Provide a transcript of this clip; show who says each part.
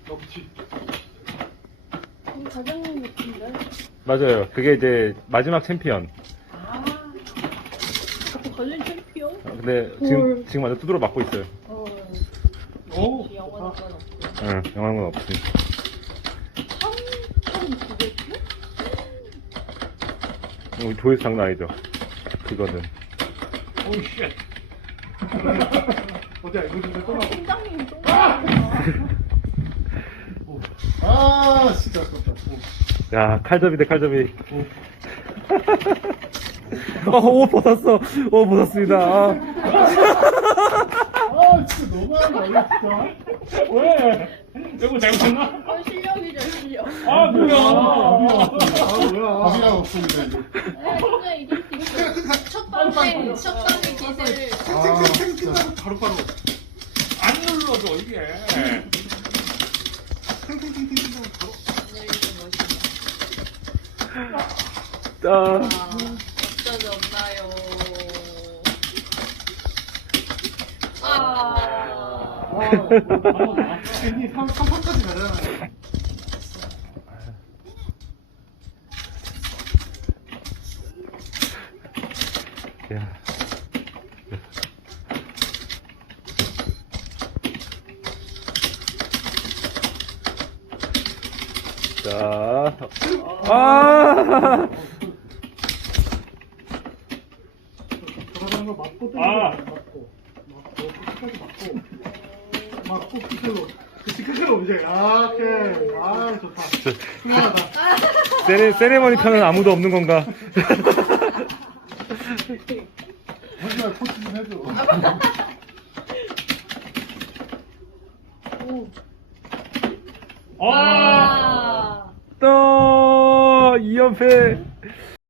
Speaker 1: 역시.
Speaker 2: 과장님 느낌인데?
Speaker 3: 맞아요. 그게 이제 마지막 챔피언.
Speaker 2: 아, 자꾸 걸린 챔피언?
Speaker 3: 근데
Speaker 2: 헐.
Speaker 3: 지금 완전 두드러 맞고 있어요.
Speaker 1: 오.
Speaker 2: 영원한 건 없고.
Speaker 3: 응, 영화한 건 없지.
Speaker 2: 3,900개?
Speaker 3: 조회수 장난 아니죠. 그거는.
Speaker 1: 오 쉣. 어디야 이거 좀 떠나.
Speaker 2: 팀장님 또.
Speaker 1: 아 진짜 아깝다.
Speaker 3: 야, 칼잡이 대 칼잡이. 옷 벗었어. 옷 벗었습니다.
Speaker 1: 아 진짜 너무한 거 아니야 진짜? 왜? 이거 잘못했나?
Speaker 2: 실력이죠, 실력.
Speaker 1: 아 뭐야? 아 뭐야?
Speaker 4: 밥이랑 없습니다 이제.
Speaker 2: 진짜 이길 수 있어. 첫 번째 기술.
Speaker 4: 탱탱탱탱 바로바로.
Speaker 1: 안 눌러줘 이게.
Speaker 4: 탱탱탱탱 바로.
Speaker 3: 자,
Speaker 2: 어쩌지 없나요? 아.
Speaker 4: 괜히 3판까지 가잖아요.
Speaker 3: 야. 자, 아,
Speaker 4: 돌아가는 거 맞고
Speaker 1: 아.
Speaker 4: 맞고 피클로. 피클로 이제 오케이. 아 좋다. 훌륭하다.
Speaker 3: 세레머니 편은 아무도 없는 건가?
Speaker 4: 하지만 코치 좀 해줘.
Speaker 1: 아.
Speaker 2: 아.
Speaker 3: 또 2연패.